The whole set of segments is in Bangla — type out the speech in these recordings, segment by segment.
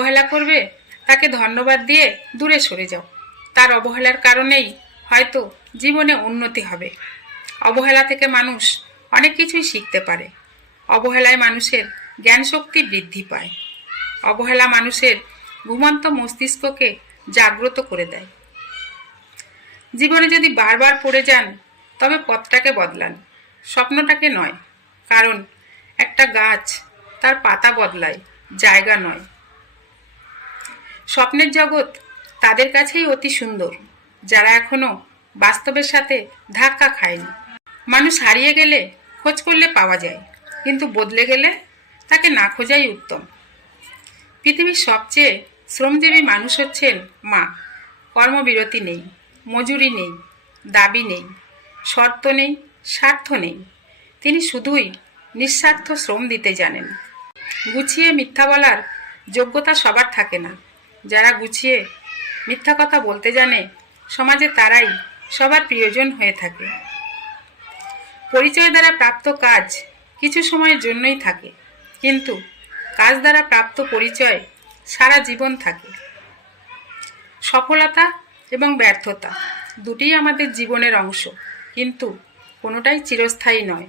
অবহেলা করবে তাকে ধন্যবাদ দিয়ে দূরে সরে যাও। তার অবহেলার কারণেই হয়তো জীবনে উন্নতি হবে। অবহেলা থেকে মানুষ অনেক কিছুই শিখতে পারে। অবহেলায় মানুষের জ্ঞান শক্তি বৃদ্ধি পায়। অবহেলা মানুষের ঘুমন্ত মস্তিষ্ককে জাগ্রত করে দেয়। জীবনে যদি বারবার পড়ে যান তবে পথটাকে বদলান, স্বপ্নটাকে নয়। কারণ একটা গাছ তার পাতা বদলায়, জায়গা নয়। স্বপ্নের জগৎ তাদের কাছেই অতি সুন্দর যারা এখনো বাস্তবের সাথে ধাক্কা খায়নি। মানুষ হারিয়ে গেলে খোঁজ করলে পাওয়া যায়, কিন্তু বদলে গেলে তাকে না খোঁজাই উত্তম। পৃথিবীর সবচেয়ে শ্রমজীবী মানুষ হচ্ছেন মা। কর্মবিরতি নেই, মজুরি নেই, দাবি নেই, শর্ত নেই, স্বার্থ নেই। তিনি শুধুই নিঃস্বার্থ শ্রম দিতে জানেন। গুছিয়ে মিথ্যা বলার যোগ্যতা সবার থাকে না। যারা গুছিয়ে মিথ্যা কথা বলতে জানে সমাজে তারাই সবার প্রিয়জন হয়ে থাকে। পরিচয় দ্বারা প্রাপ্ত কাজ কিছু সময়ের জন্যই থাকে, কিন্তু কাজ দ্বারা প্রাপ্ত পরিচয় সারা জীবন থাকে। সফলতা এবং ব্যর্থতা দুটিই আমাদের জীবনের অংশ, কিন্তু কোনোটাই চিরস্থায়ী নয়।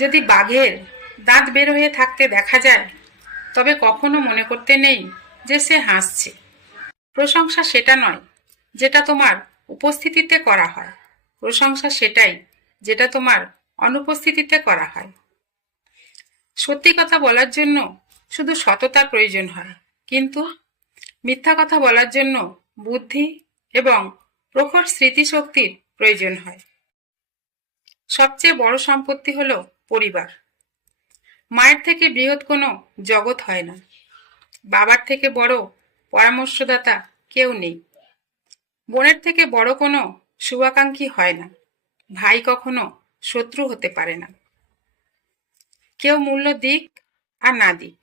যদি বাঘের দাঁত বের হয়ে থাকতে দেখা যায় তবে কখনো মনে করতে নেই যে সে হাসছে। প্রশংসা সেটা নয় যেটা তোমার উপস্থিতিতে করা হয়, প্রশংসা সেটাই যেটা তোমার অনুপস্থিতিতে করা হয়। সত্যি কথা বলার জন্য শুধু সততার প্রয়োজন হয়, কিন্তু মিথ্যা কথা বলার জন্য বুদ্ধি এবং প্রখর স্মৃতিশক্তির প্রয়োজন হয়। সবচেয়ে বড় সম্পত্তি হলো পরিবার। মায়ের থেকে বৃহৎ কোনো জগৎ হয় না। বাবার থেকে বড় পরামর্শদাতা কেউ নেই। বোনের থেকে বড় কোনো শুভাকাঙ্ক্ষী হয় না। ভাই কখনো শত্রু হতে পারে না। কেউ মূল্য দিক আর না দিক,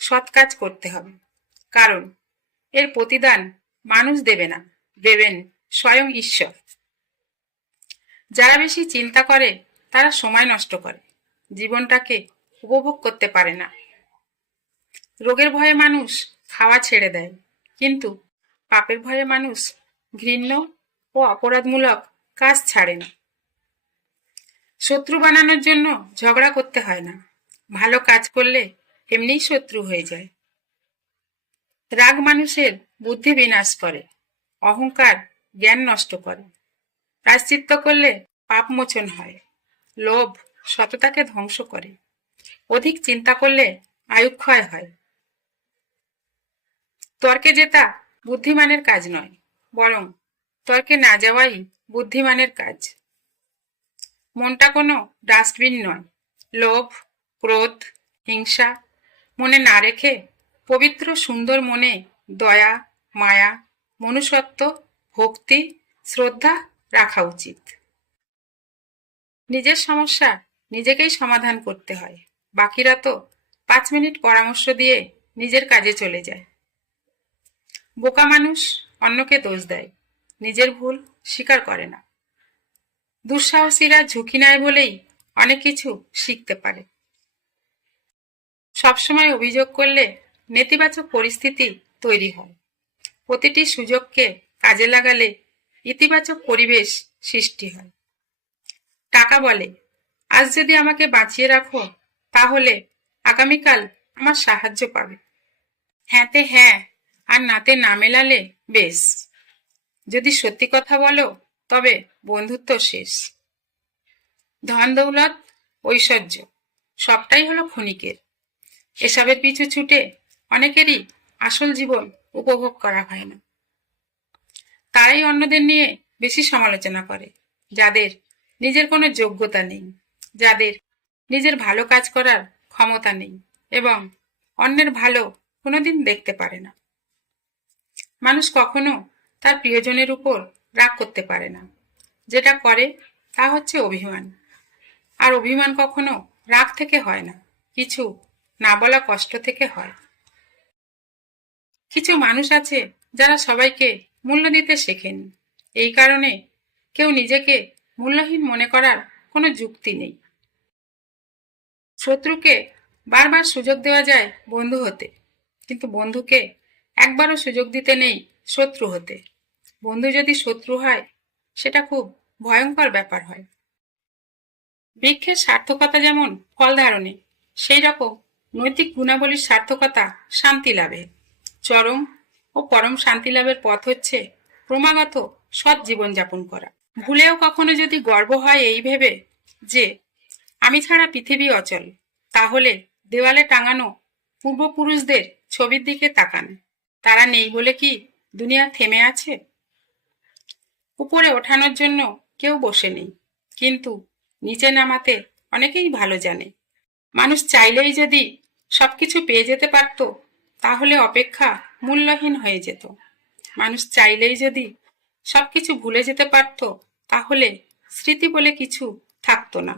সৎ কাজ করতে হবে, কারণ এর প্রতিদান মানুষ দেবে না, দেবেন স্বয়ং ঈশ্বর। যারা বেশি চিন্তা করে তারা সময় নষ্ট করে, জীবনটাকে উপভোগ করতে পারে না। রোগের ভয়ে মানুষ খাওয়া ছেড়ে দেয়, কিন্তু পাপের ভয়ে মানুষ ঘৃণ্য ও অপরাধমূলক কাজ ছাড়ে না। শত্রু বানানোর জন্য ঝগড়া করতে হয় না, ভালো কাজ করলে এমনিই শত্রু হয়ে যায়। রাগ মানুষের বুদ্ধি বিনাশ করে, অহংকার জ্ঞান নষ্ট করে, প্রায়শ্চিত্ত করলে পাপ মোচন হয়, লোভ সততাকে ধ্বংস করে, অধিক চিন্তা করলে আয়ুক্ষয় হয়। তর্কে জেতা বুদ্ধিমানের কাজ নয়, বরং তর্কে না যাওয়াই বুদ্ধিমানের কাজ। মনটা কোনো ডাস্টবিন নয়। লোভ, ক্রোধ, হিংসা মনে না রেখে পবিত্র সুন্দর মনে দয়া, মায়া, মনুষ্যত্ব, ভক্তি, শ্রদ্ধা রাখা উচিত। নিজের সমস্যা নিজেকেই সমাধান করতে হয়, বাকিরা তো 5 মিনিট পরামর্শ দিয়ে নিজের কাজে চলে যায়। বোকা মানুষ অন্যকে দোষ দেয়, নিজের ভুল স্বীকার করে না। দুঃসাহসীরা ঝুঁকি নেয় বলেই অনেক কিছু শিখতে পারে। সবসময় অভিযোগ করলে নেতিবাচক পরিস্থিতি তৈরি হয়। প্রতিটি সুযোগকে কাজে লাগালে ইতিবাচক পরিবেশ সৃষ্টি হয়। টাকা বলে, আজ যদি আমাকে বাঁচিয়ে রাখো তাহলে আগামীকাল আমার সাহায্য পাবে। হ্যাঁতে হ্যাঁ আর নাতে না মেলালে বেশ। যদি সত্যি কথা বলো তবে বন্ধুত্ব শেষ। ধন দৌলত, ঐশ্বর্য সবটাই হলো ক্ষণিকের। এসবের পিছু ছুটে অনেকেরই আসল জীবন উপভোগ করা হয় না। তারাই অন্যদের নিয়ে বেশি সমালোচনা করে, যাদের নিজের কোনো যোগ্যতা নেই, যাদের নিজের ভালো কাজ করার ক্ষমতা নেই এবং অন্যের ভালো কোনোদিন দেখতে পারে না। মানুষ কখনো তার প্রিয়জনের উপর রাগ করতে পারে না। যেটা করে তা হচ্ছে অভিমান। আর অভিমান কখনো রাগ থেকে হয় না, কিছু না বলা কষ্ট থেকে হয়। কিছু মানুষ আছে যারা সবাইকে মূল্য দিতে শেখেনি। এই কারণে কেউ নিজেকে মূল্যহীন মনে করার কোনো যুক্তি নেই। শত্রুকে বারবার সুযোগ দেওয়া যায় বন্ধু হতে, কিন্তু বন্ধুকে একবারও সুযোগ দিতে নেই শত্রু হতে। বন্ধু যদি শত্রু হয়, সেটা খুব ভয়ঙ্কর ব্যাপার হয়। বৃক্ষের সার্থকতা যেমন ফল ধারণে, সেই রকম নৈতিক গুণাবলীর সার্থকতা শান্তি লাভে। চরম ও পরম শান্তি লাভের পথ হচ্ছে ক্রমাগত সৎ জীবনযাপন করা। ভুলেও কখনো যদি গর্ব হয় এই ভেবে যে আমি ছাড়া পৃথিবী অচল, তাহলে দেওয়ালে টাঙানো পূর্বপুরুষদের ছবির দিকে তাকান। তারা নেই বলে কি দুনিয়া থেমে আছে? উপরে ওঠানোর জন্য কেউ বসে নেই, কিন্তু নিচে নামাতে অনেকেই ভালো জানে। মানুষ চাইলেই যদি সবকিছু পেয়ে যেতে পারত, তাহলে অপেক্ষা মূল্যহীন হয়ে যেত। মানুষ চাইলেই যদি সবকিছু ভুলে যেতে পারত, তাহলে স্মৃতি বলে কিছু থাকতো না।